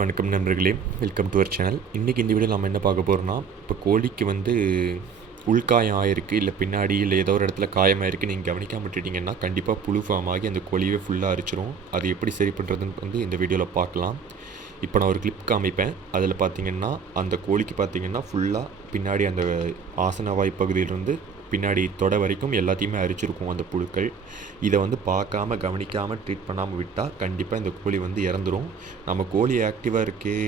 வணக்கம் நண்பர்களே. Welcome to our channel இன்றைக்கி இந்த வீடியோ நம்ம என்ன பார்க்க போகிறோம்னா இப்போ கோழிக்கு வந்து உள்காயம் ஆயிருக்கு இல்லை பின்னாடி இல்லை ஏதோ ஒரு இடத்துல காயமாயிருக்கு நீங்கள் கவனிக்காமட்டுட்டீங்கன்னா கண்டிப்பாக புழு ஃபார்ம் ஆகி அந்த கோழியே ஃபுல்லாக அரிச்சிரும். அது எப்படி சரி பண்ணுறதுன்னு வந்து இந்த வீடியோவில் பார்க்கலாம். இப்போ நான் ஒரு கிளிப் காமிப்பேன். அதில் பார்த்தீங்கன்னா அந்த கோழிக்கு பார்த்தீங்கன்னா ஃபுல்லாக பின்னாடி அந்த ஆசனவாய் பகுதியிலிருந்து பின்னாடி தொட வரைக்கும் எல்லாத்தையுமே அரிச்சிருக்கும் அந்த புழுக்கள். இதை வந்து பார்க்காம கவனிக்காமல் ட்ரீட் பண்ணாமல் விட்டால் கண்டிப்பாக இந்த கோழி வந்து இறந்துடும் நம்ம கோழி ஆக்டிவாக இருக்கே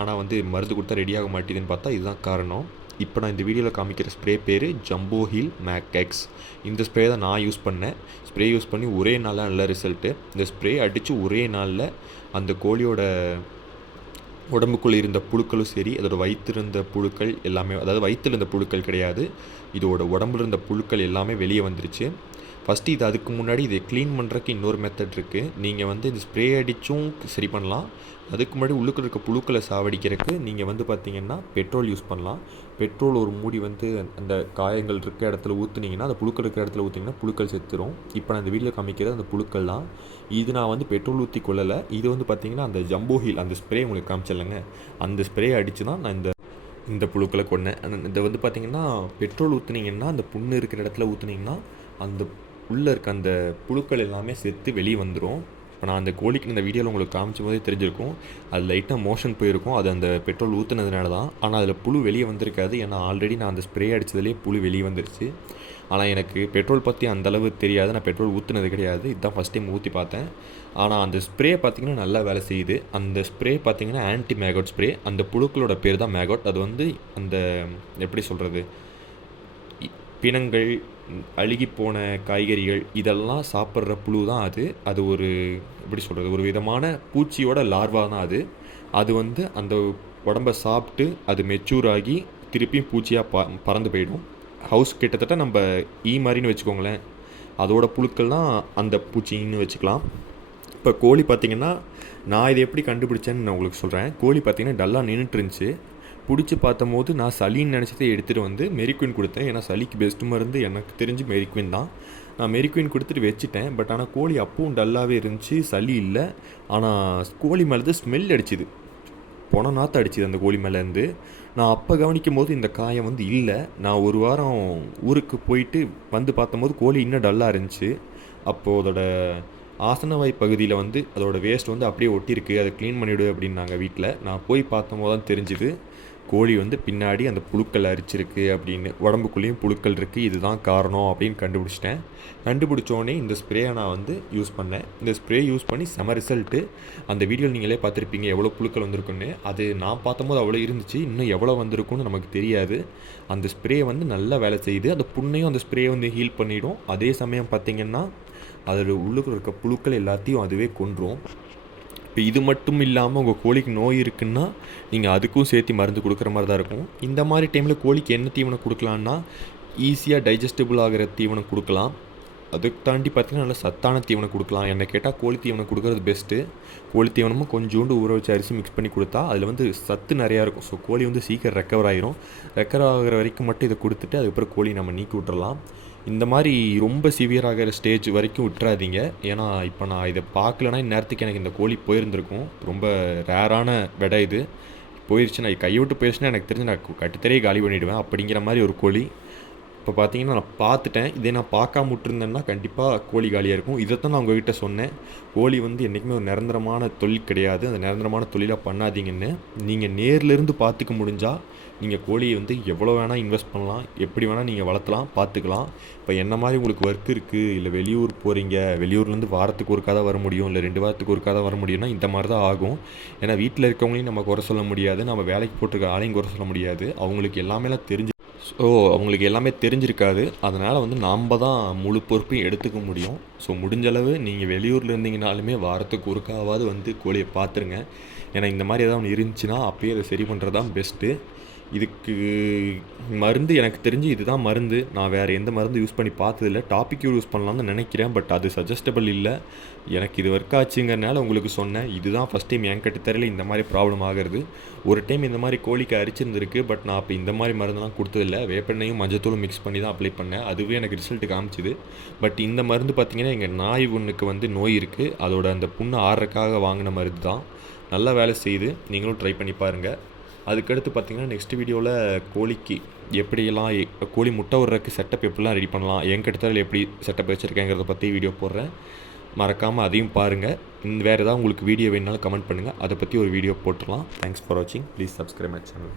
ஆனால் வந்து மருந்து கொடுத்தா ரெடியாக மாட்டேதுன்னு பார்த்தா இதுதான் காரணம். இப்போ நான் இந்த வீடியோவில் காமிக்கிற ஸ்ப்ரே பேர் ஜம்போ ஹீல் மேக்கெக்ஸ் இந்த ஸ்ப்ரே தான் நான் யூஸ் பண்ணேன். ஸ்ப்ரே யூஸ் பண்ணி ஒரே நாளில் நல்ல ரிசல்ட்டு இந்த ஸ்ப்ரே அடித்து ஒரே நாளில் அந்த கோழியோட உடம்புக்குள்ளே இருந்த புழுக்களும் சரி அதோட வயிற்றிருந்த புழுக்கள் எல்லாமே அதாவது வயிற்றில் இருந்த புழுக்கள் கிடையாது. இதோட உடம்புல இருந்த புழுக்கள் எல்லாமே வெளியே வந்துருச்சு. ஃபஸ்ட்டு இது அதுக்கு முன்னாடி இதை க்ளீன் பண்ணுறக்கு இன்னொரு மெத்தட் இருக்குது நீங்கள் வந்து இது ஸ்ப்ரே அடித்தும் சரி பண்ணலாம். அதுக்கு முன்னாடி உள்ளுக்கு இருக்க புழுக்களை சாவடிக்கிறதுக்கு நீங்கள் வந்து பார்த்தீங்கன்னா பெட்ரோல் யூஸ் பண்ணலாம். பெட்ரோல் ஒரு மூடி வந்து அந்த காயங்கள் இருக்க இடத்துல ஊற்றுனீங்கன்னா அந்த புழுக்கள் இருக்கிற இடத்துல ஊற்றிங்கன்னா புழுக்கள் செத்துரும். இப்போ நான் இந்த வீடியோ காமிக்கிறது அந்த புழுக்கள் தான். இது நான் வந்து பெட்ரோல் ஊற்றி கொள்ளலை இது வந்து பார்த்தீங்கன்னா அந்த ஜம்போ ஹீல் அந்த ஸ்ப்ரே உங்களுக்கு காமிச்சிடலங்க அந்த ஸ்ப்ரே அடித்து தான் நான் இந்த இந்த புழுக்களை கொண்டேன் அந்த இதை வந்து பார்த்திங்கன்னா பெட்ரோல் ஊற்றுனீங்கன்னா அந்த புண்ணு இருக்கிற இடத்துல ஊற்றுனீங்கன்னா அந்த உள்ளே இருக்க அந்த புழுக்கள் எல்லாமே செத்து வெளியே வந்துடும் இப்போ நான் அந்த கோழிக்கு இந்த வீடியோவில் உங்களுக்கு காமிச்சும் போதே தெரிஞ்சிருக்கும். அது லைட்டாக மோஷன் போயிருக்கும். அது அந்த பெட்ரோல் ஊற்றுனதுனால தான். ஆனால் அதில் புழு வெளியே வந்திருக்காது. ஏன்னா ஆல்ரெடி நான் அந்த ஸ்ப்ரே அடித்ததுலேயே புழு வெளியே வந்துருச்சு. ஆனால் எனக்கு பெட்ரோல் பற்றி அந்தளவு தெரியாது. நான் பெட்ரோல் ஊற்றுனது கிடையாது. இதுதான் ஃபஸ்ட் டைம் ஊற்றி பார்த்தேன். ஆனால் அந்த ஸ்ப்ரே பார்த்திங்கன்னா நல்லா வேலை செய்யுது. அந்த ஸ்ப்ரே பார்த்திங்கன்னா ஆன்டி மேகோட் ஸ்ப்ரே அந்த புழுக்களோட பேர் தான் மேகோட் அது வந்து அந்த எப்படி சொல்கிறது பிணங்கள் அழுகி போன காய்கறிகள் இதெல்லாம் சாப்பிட்ற புழு தான் அது. அது ஒரு எப்படி சொல்கிறது ஒரு விதமான பூச்சியோட லார்வா தான் அது. அது வந்து அந்த உடம்பை சாப்பிட்டு அது மெச்சூர் ஆகி திருப்பியும் பூச்சியாக ப பறந்து போயிடும். ஹவுஸ் கிட்டத்தட்ட நம்ம ஈ மாதிரின்னு வச்சுக்கோங்களேன். அதோட புழுக்கள்லாம் அந்த பூச்சின்னு வச்சுக்கலாம். இப்போ கோழி பார்த்திங்கன்னா நான் இதை எப்படி கண்டுபிடிச்சேன்னு நான் உங்களுக்கு சொல்கிறேன் கோழி பார்த்திங்கன்னா டல்லாக நின்றுட்டு இருந்துச்சு. பிடிச்சி பார்த்தபோது நான் சளின்னு நினச்சதை எடுத்துகிட்டு வந்து மெரிக்வின் கொடுத்தேன். ஏன்னா சளிக்கு பெஸ்ட்டு மருந்து. எனக்கு தெரிஞ்சு மெரிக்வின் தான். நான் மெரிக்வின் கொடுத்துட்டு வச்சுட்டேன். பட் ஆனால் கோழி அப்பவும் டல்லாகவே இருந்துச்சு. சளி இல்லை. ஆனால் கோழி மேலே ஸ்மெல் அடிச்சுது. பொன நாற்று அடிச்சுது அந்த கோழி மேலேருந்து நான் அப்போ கவனிக்கும் போது இந்த காயம் வந்து இல்லை. நான் ஒரு வாரம் ஊருக்கு போயிட்டு வந்து பார்த்தம்போது கோழி இன்னும் டல்லாக இருந்துச்சு. அப்போது அதோட ஆசனவாய் பகுதியில் வந்து அதோடய வேஸ்ட் வந்து அப்படியே ஒட்டியிருக்கு. அதை க்ளீன் பண்ணிவிடு அப்படின்னாங்க வீட்டில் நான் போய் பார்த்தம்போது தான் தெரிஞ்சுது. கோழி வந்து பின்னாடி அந்த புழுக்கள் அரிச்சிருக்கு அப்படின்னு உடம்புக்குள்ளேயும் புழுக்கள் இருக்குது இதுதான் காரணம் அப்படின்னு கண்டுபிடிச்சிட்டேன். கண்டுபிடிச்சோடனே இந்த ஸ்ப்ரேயை நான் வந்து யூஸ் பண்ணேன். இந்த ஸ்ப்ரே யூஸ் பண்ணி செம ரிசல்ட்டு அந்த வீடியோவில் நீங்களே பார்த்துருப்பீங்க எவ்வளோ புழுக்கள் வந்திருக்குன்னு. அது நான் பார்த்தம்போது அவ்வளோ இருந்துச்சு இன்னும் எவ்வளோ வந்திருக்குன்னு நமக்கு தெரியாது. அந்த ஸ்ப்ரே வந்து நல்லா வேலை செய்யுது. அந்த புண்ணையும் அந்த ஸ்ப்ரே வந்து ஹீல் பண்ணிவிடும் அதே சமயம் பார்த்திங்கன்னா அதில் உள்ளுக்குள்ள இருக்க புழுக்கள் எல்லாத்தையும் அதுவே கொன்றும். இப்போ இது மட்டும் இல்லாமல் உங்கள் கோழிக்கு நோய் இருக்குன்னா நீங்கள் அதுக்கும் சேர்த்து மருந்து கொடுக்குற மாதிரி தான் இருக்கும். இந்த மாதிரி டைமில் கோழிக்கு என்ன தீவனம் கொடுக்கலான்னா ஈஸியாக டைஜஸ்டபிள் ஆகிற தீவனம் கொடுக்கலாம். அதுக்கு தாண்டி பார்த்திங்கன்னா நல்லா சத்தான தீவனம் கொடுக்கலாம். என்னை கேட்டால் கோழி தீவனம் கொடுக்குறது பெஸ்ட்டு கோழி தீவனமும் கொஞ்சோண்டு ஊற வச்சு அரிசி மிக்ஸ் பண்ணி கொடுத்தா அதில் வந்து சத்து நிறையா இருக்கும். ஸோ கோழி வந்து சீக்கிரம் ரெக்கவர் ஆகிரும் ரெக்கவர் ஆகிற வரைக்கும் மட்டும் இதை கொடுத்துட்டு அதுக்கப்புறம் கோழி நம்ம நீக்கி விட்றலாம் இந்த மாதிரி ரொம்ப சிவியர் ஆகிற ஸ்டேஜ் வரைக்கும் விட்டுறாதீங்க. ஏன்னா இப்போ நான் இதை பார்க்கலன்னா இந்நேரத்துக்கு எனக்கு இந்த கோழி போயிருந்திருக்கும். ரொம்ப ரேரான விடை இது. போயிடுச்சு நான் கையை விட்டு போயிடுச்சுன்னா எனக்கு தெரிஞ்சு நான் கட்டுத்தரையே காலி பண்ணிவிடுவேன் அப்படிங்கிற மாதிரி ஒரு கோழி. இப்போ பார்த்தீங்கன்னா நான் பார்த்துட்டேன். இதே நான் பார்க்காம விட்டுருந்தேன்னா கண்டிப்பாக கோழி காலியாக இருக்கும். இதைத்தான் நான் உங்ககிட்ட சொன்னேன். கோழி வந்து என்றைக்குமே ஒரு நிரந்தரமான தொழில் கிடையாது. அந்த நிரந்தரமான தொழிலாக பண்ணாதீங்கன்னு. நீங்கள் நேர்லேருந்து பார்த்துக்க முடிஞ்சால் நீங்கள் கோழியை வந்து எவ்வளோ வேணால் இன்வெஸ்ட் பண்ணலாம். எப்படி வேணால் நீங்கள் வளர்த்தலாம் பார்த்துக்கலாம். இப்போ என்ன மாதிரி உங்களுக்கு ஒர்க் இருக்குது இல்லை வெளியூர் போகிறீங்க வெளியூர்லேருந்து வாரத்துக்கு ஒருக்காக தான் வர முடியும். இல்லை ரெண்டு வாரத்துக்கு ஒருக்காக தான் வர முடியும்னா இந்த மாதிரி தான் ஆகும். ஏன்னா வீட்டில் இருக்கவங்களையும் நம்ம குறை சொல்ல முடியாது. நம்ம வேலைக்கு போட்டிருக்க ஆளையும் குறை சொல்ல முடியாது. அவங்களுக்கு எல்லாமே தெரிஞ்சு ஸோ அவங்களுக்கு எல்லாமே தெரிஞ்சிருக்காது. அதனால் வந்து நாம் தான் முழு பொறுப்பையும் எடுத்துக்க முடியும். ஸோ முடிஞ்சளவு நீங்கள் வெளியூரில் இருந்தீங்கனாலுமே வாரத்துக்கு ஒருக்காவது வந்து கோழியை பார்த்துருங்க. ஏன்னா இந்த மாதிரி ஏதாவது ஒன்று இருந்துச்சுன்னா அப்போயே அதை சரி பண்ணுறது தான் பெஸ்ட்டு இதுக்கு மருந்து எனக்கு தெரிஞ்சு இதுதான் மருந்து. நான் வேறு எந்த மருந்து யூஸ் பண்ணி பார்த்ததில்ல. டாபிக் யூஸ் பண்ணலாம்னு நினைக்கிறேன் பட் அது சஜஸ்டபிள் இல்லை. எனக்கு இது ஒர்க் ஆச்சுங்கிறனால உங்களுக்கு சொன்னேன். இதுதான் ஃபஸ்ட் டைம் என் கட்டுத்தரையில் இந்த மாதிரி ப்ராப்ளம் ஆகிறது. ஒரு டைம் இந்த மாதிரி கோழிக்கு அரிச்சிருந்துருக்கு பட் நான் அப்போ இந்த மாதிரி மருந்தெல்லாம் கொடுத்ததில்ல. வேப்பெண்ணையும் மஞ்சத்தூளும் மிக்ஸ் பண்ணி தான் அப்ளை பண்ணேன். அதுவே எனக்கு ரிசல்ட் காமிச்சிது. பட் இந்த மருந்து பார்த்திங்கன்னா எங்கள் நாய் ஒன்றுக்கு வந்து நோய் இருக்குது அதோட அந்த புண்ணு ஆறுறக்காக வாங்கின மருந்து தான் நல்லா வேலை செய்யுது. நீங்களும் ட்ரை பண்ணி பாருங்கள் அதுக்கடுத்து பார்த்தீங்கன்னா நெக்ஸ்ட் வீடியோவில் கோழிக்கு எப்படியெல்லாம் எ- கோழி முட்டை விட்றதுக்கு செட்டப் எப்படிலாம் ரெடி பண்ணலாம் என் எப்படி செட்டப் வச்சுருக்கேங்கிறத பற்றி வீடியோ போடுறேன். மறக்காமல் அதையும் பாருங்கள் வேறு ஏதாவது உங்களுக்கு வீடியோ வேணுனாலும் கமெண்ட் பண்ணுங்கள் அதை பற்றி ஒரு வீடியோ போட்டுடலாம். தேங்க்ஸ் ஃபார் வாட்சிங் ப்ளீஸ் சப்ஸ்கிரைப் மை சேனல்